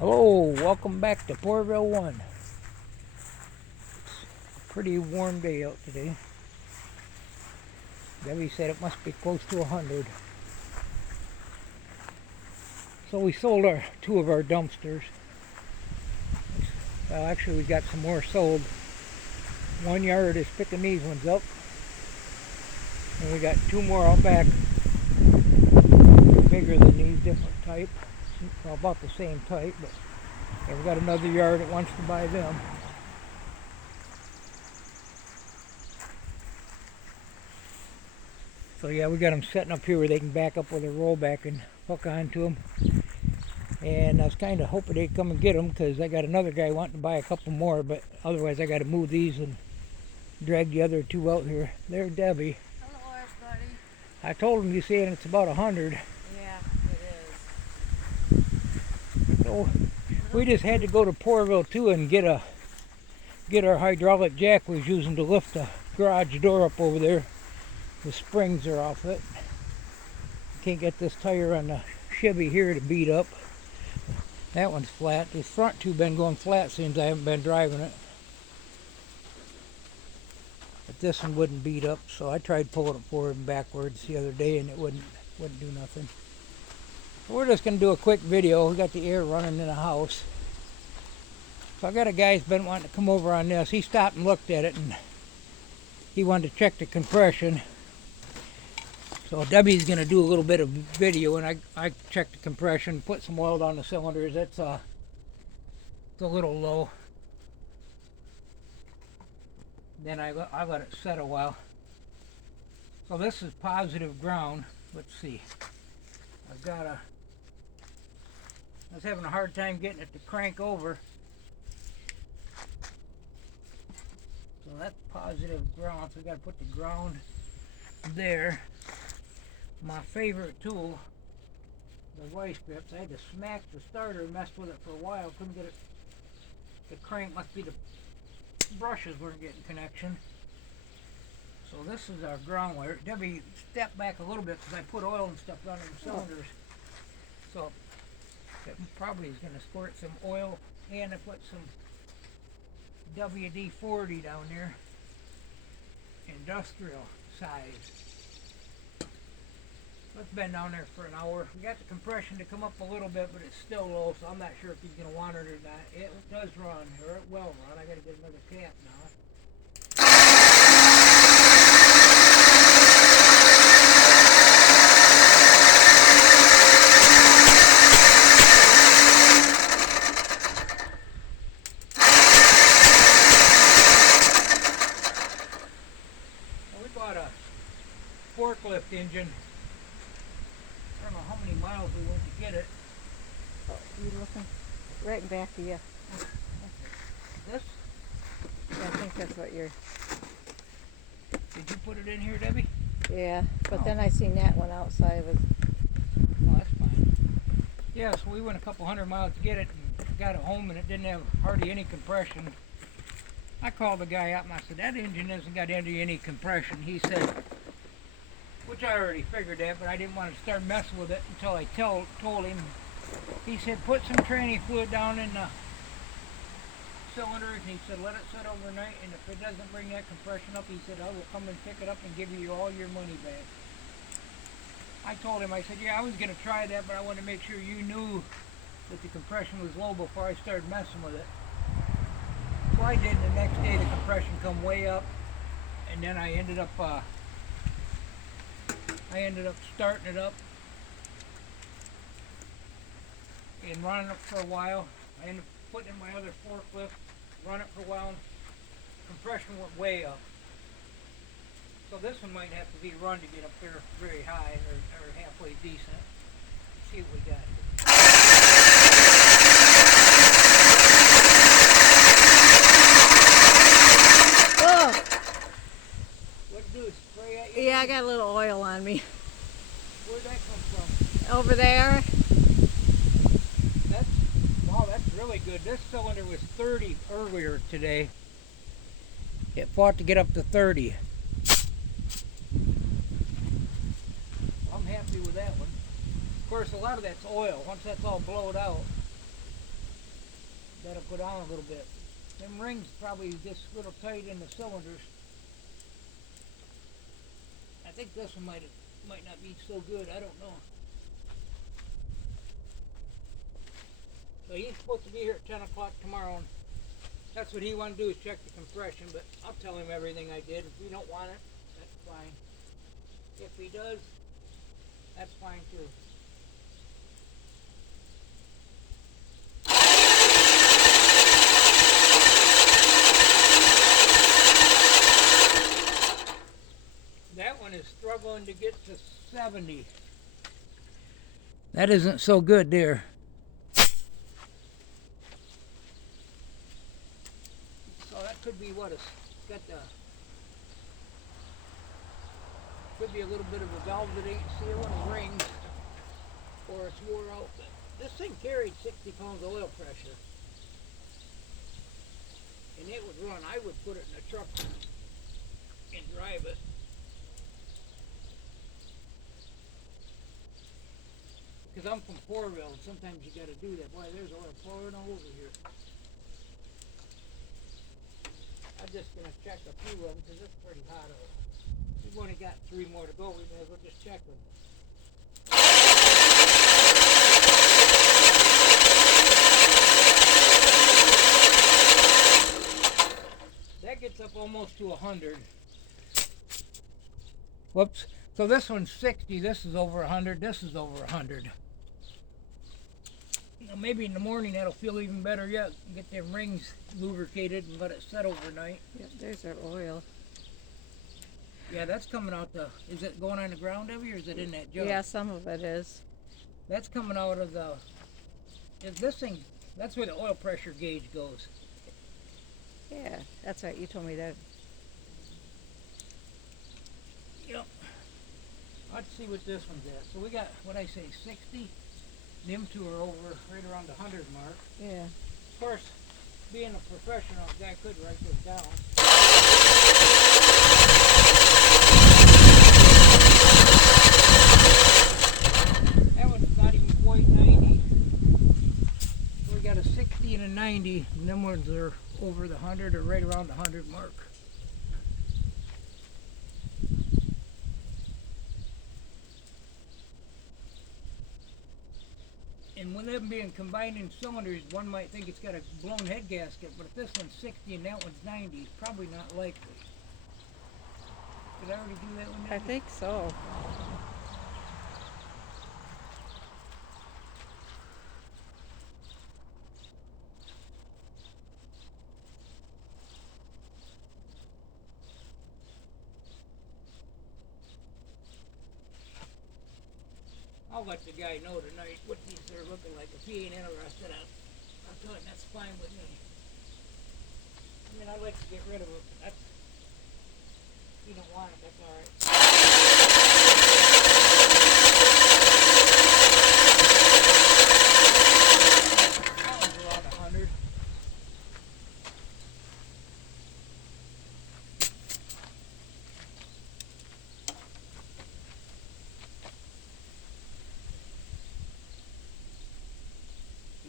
Hello, welcome back to Porterville 1. It's a pretty warm day out today. Debbie said it must be close to 100. So we sold two of our dumpsters. Well, actually we got some more sold. One yard is picking these ones up. And we got two more out back. Bigger than these, different type. Well, about the same type, but yeah, we got another yard that wants to buy them. So yeah, we got them setting up here where they can back up with a rollback and hook onto them. And I was kind of hoping they'd come and get them because I got another guy wanting to buy a couple more, but otherwise I got to move these and drag the other two out here. There's Debbie. Hello, everybody. I told him you saying it's about 100. Yeah, it is. So we just had to go to Porterville too and get our hydraulic jack we was using to lift the garage door up over there. The springs are off it. Can't get this tire on the Chevy here to beat up. That one's flat. This front two been going flat since I haven't been driving it. But this one wouldn't beat up, so I tried pulling it forward and backwards the other day and it wouldn't do nothing. So we're just gonna do a quick video. We got the air running in the house. So I got a guy who's been wanting to come over on this. He stopped and looked at it and he wanted to check the compression. So Debbie's going to do a little bit of video, and I checked the compression, put some oil on the cylinders. It's a little low. Then I let it set a while. So this is positive ground. Let's see. I was having a hard time getting it to crank over. So that's positive ground. So we got to put the ground there. My favorite tool, the vice grips. I had to smack the starter, messed with it for a while, couldn't get it. The crank must be the brushes weren't getting connection. So this is our ground wire. Debbie, step back a little bit because I put oil and stuff on the cylinders. So that probably is going to squirt some oil, and I put some WD-40 down there, industrial size. It's been down there for an hour. We got the compression to come up a little bit, but it's still low, so I'm not sure if he's going to want it or not. It does run, or it will run. I got to get another cap now. Well, we bought a forklift engine. I don't know how many miles we went to get it. Oh, you looking? Right in back of you. This? Yeah, I think that's what you're... Did you put it in here, Debbie? Yeah, but then I seen that one outside was... Oh, that's fine. Yeah, so we went a couple hundred miles to get it and got it home and it didn't have hardly any compression. I called the guy up and I said, that engine hasn't got any compression. He said, which I already figured that, but I didn't want to start messing with it until I told him. He said, put some tranny fluid down in the cylinders, and he said, let it sit overnight, and if it doesn't bring that compression up, he said, I will come and pick it up and give you all your money back. I told him, I said, yeah, I was going to try that, but I wanted to make sure you knew that the compression was low before I started messing with it. So I did, and the next day the compression come way up, and then I ended up starting it up and running it for a while. I ended up putting in my other forklift, run it for a while, and compression went way up. So this one might have to be run to get up there very high or halfway decent. Let's see what we got. Oh! What'd you do, spray at you? Yeah, I got a little oil on me. Where'd that come from? Over there. Wow, that's really good. This cylinder was 30 earlier today. It fought to get up to 30. I'm happy with that one. Of course, a lot of that's oil. Once that's all blowed out, that'll go down a little bit. Them rings probably just a little tight in the cylinders. I think this one might not be so good. I don't know. So he's supposed to be here at 10 o'clock tomorrow. And that's what he wanted to do, is check the compression. But I'll tell him everything I did. If we don't want it, that's fine. If he does, that's fine too. That one is struggling to get to 70. That isn't so good there. So that could be what it's got the, could be a little bit of a valve that ain't sealing the rings, or it's wore out. But this thing carried 60 pounds of oil pressure. And it would run. I would put it in a truck and drive it. Because I'm from Poorville, and sometimes you got to do that. Boy, there's oil pouring all over here. I'm just going to check a few of them because it's pretty hot out. We've only got 3 more to go. We may as well just check them. That gets up almost to 100. Whoops. So this one's 60. This is over 100. This is over 100. Now maybe in the morning that'll feel even better yet. Get them rings lubricated and let it set overnight. Yep, there's our oil. Yeah, that's coming out the, is it going on the ground, Evie, or is it in that jug? Yeah, some of it is. That's coming out of the, is this thing, that's where the oil pressure gauge goes. Yeah, that's right. You told me that. Yep. Let's see what this one's at. So we got, what I say, 60. Them two are over right around the 100 mark. Yeah. Of course, being a professional, a guy could write this down. That one's not even quite 90. So we got a 60 and a 90, and them ones are over the 100 or right around the 100 mark. And with them being combined in cylinders, one might think it's got a blown head gasket, but if this one's 60 and that one's 90, it's probably not likely. Did I already do that one? I think so. I'll let the guy know tonight what these are looking like. If he ain't interested, I'll tell him that's fine with me. I mean, I'd like to get rid of it, but that's, if you don't want it, that's alright. That one's around 100.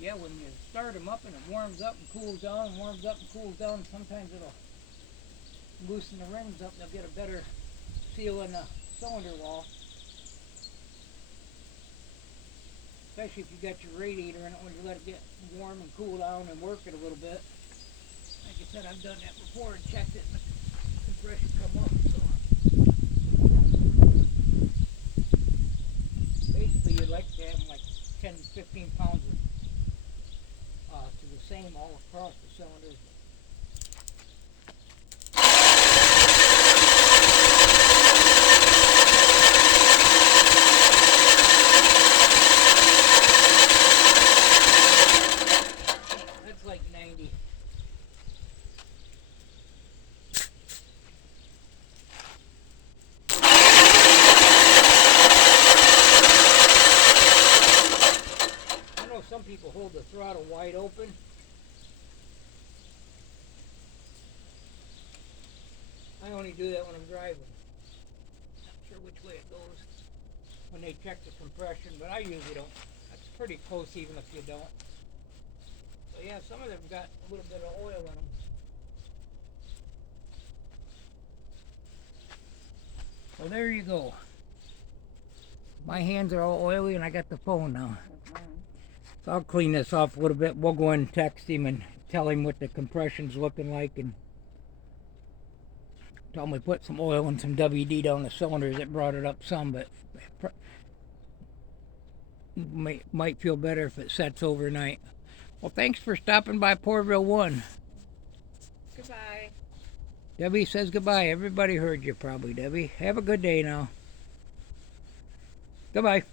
Yeah, when you start them up and it warms up and cools down, sometimes it'll loosen the rings up and they'll get a better seal in the cylinder wall. Especially if you got your radiator in it when you let it get warm and cool down and work it a little bit. Like I said, I've done that before and checked it and the compression come up. So basically you'd like to have them like 10, 15 pounds to the same all across the cylinders. That's like 90. I know some people hold the throttle wide open. I only do that when I'm driving. Not sure which way it goes when they check the compression, but I usually don't. That's pretty close even if you don't. So Yeah, some of them got a little bit of oil in them. Well, there you go. My hands are all oily and I got the phone now. So I'll clean this off a little bit. We'll go and text him and tell him what the compression's looking like and tell him we put some oil and some WD down the cylinders. It brought it up some, but might feel better if it sets overnight. Well, thanks for stopping by Porterville 1. Goodbye. Debbie says goodbye. Everybody heard you probably, Debbie. Have a good day now. Goodbye.